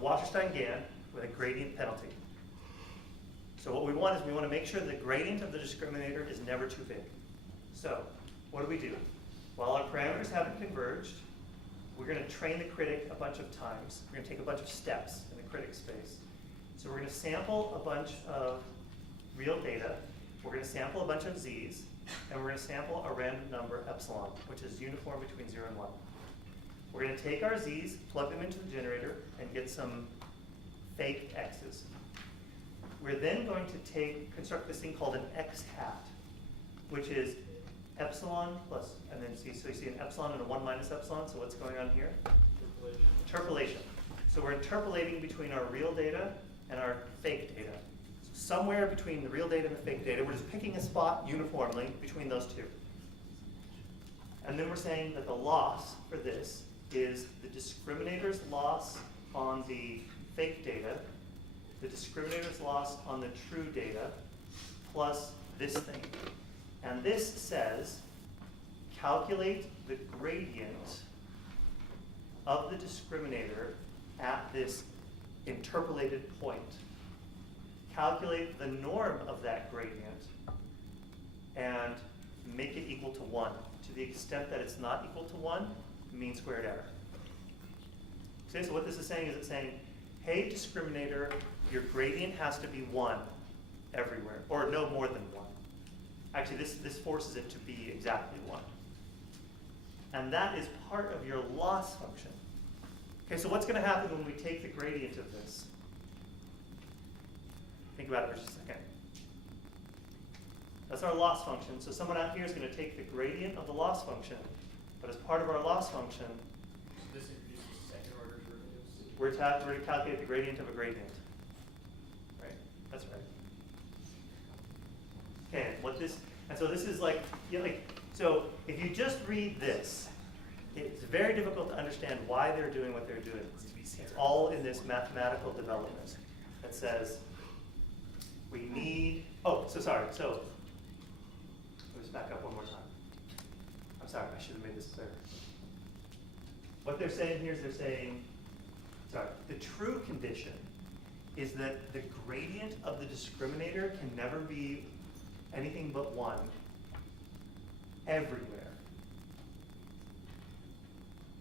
Wasserstein-Gann with a gradient penalty. So what we want is we want to make sure the gradient of the discriminator is never too big. So what do? While our parameters haven't converged, we're going to train the critic a bunch of times. We're going to take a bunch of steps in the critic space. So we're going to sample a bunch of real data. We're going to sample a bunch of z's, and we're going to sample a random number epsilon, which is uniform between 0 and 1. We're going to take our z's, plug them into the generator, and get some fake x's. We're then going to construct this thing called an x hat, which is epsilon plus, and then so you see an epsilon and a 1 minus epsilon, so what's going on here? Interpolation. So we're interpolating between our real data and our fake data. So somewhere between the real data and the fake data, we're just picking a spot uniformly between those two. And then we're saying that the loss for this is the discriminator's loss on the fake data, the discriminator's loss on the true data, plus this thing. And this says, calculate the gradient of the discriminator at this interpolated point. Calculate the norm of that gradient and make it equal to 1. To the extent that it's not equal to 1, mean squared error. Okay, so what this is saying is it's saying, hey, discriminator, your gradient has to be 1 everywhere, or no more than 1. Actually, this forces it to be exactly 1. And that is part of your loss function. Okay, so what's going to happen when we take the gradient of this? Think about it for just a second. That's our loss function. So someone out here is going to take the gradient of the loss function, but as part of our loss function, So this introduces second order derivatives? we're to calculate the gradient of a gradient. Right? That's right. Okay, and so this is like, so if you just read this, it's very difficult to understand why they're doing what they're doing. It's all in this mathematical development that says we need, so let's back up one more time. I'm sorry, I should have made this clear. What they're saying here is the true condition is that the gradient of the discriminator can never be anything but 1 everywhere,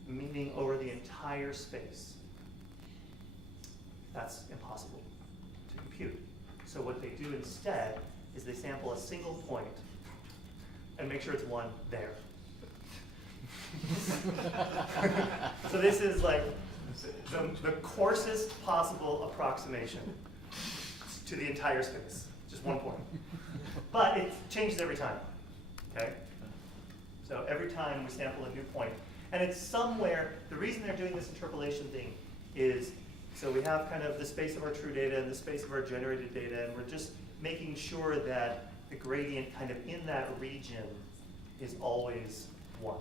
meaning over the entire space. That's impossible to compute. So what they do instead is they sample a single point and make sure it's 1 there. So this is like the coarsest possible approximation to the entire space, just 1 point. But it changes every time, okay? So every time we sample a new point. And it's somewhere, the reason they're doing this interpolation thing is, so we have kind of the space of our true data and the space of our generated data, and we're just making sure that the gradient kind of in that region is always 1.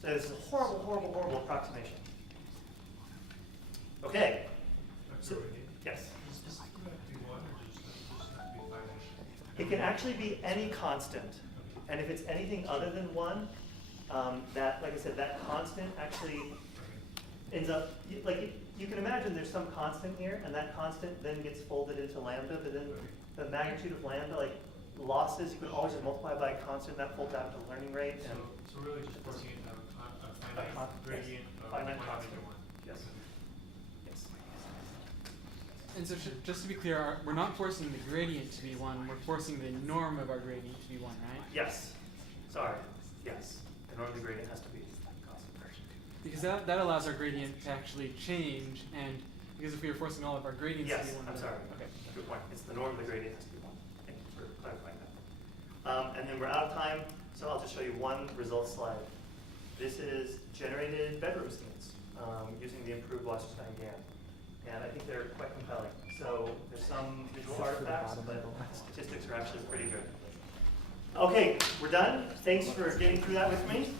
So this is a horrible, horrible, horrible approximation. Okay. So, yes. It can actually be any constant. And if it's anything other than 1, that, like I said, that constant actually ends up, like you can imagine there's some constant here, and that constant then gets folded into lambda, but then the magnitude of lambda, like losses, you can always just multiply by a constant, that folds out to learning rate. And So really just working a finite gradient of finite 1 constant. to 1. Yes. Yes. And so just to be clear, we're not forcing the gradient to be 1, we're forcing the norm of our gradient to be 1, right? Yes. Sorry. Yes. The norm of the gradient has to be constant. Because that allows our gradient to actually change, and because if we were forcing all of our gradients Yes, to be 1, I'm sorry. Okay. Good point. It's the norm of the gradient has to be 1. Thank you for clarifying that. And then we're out of time, so I'll just show you one result slide. This is generated bedroom scenes using the improved Wasserstein-Gann. And I think they're quite compelling. So there's some visual artifacts, but statistics are actually pretty good. Okay, we're done. Thanks for getting through that with me.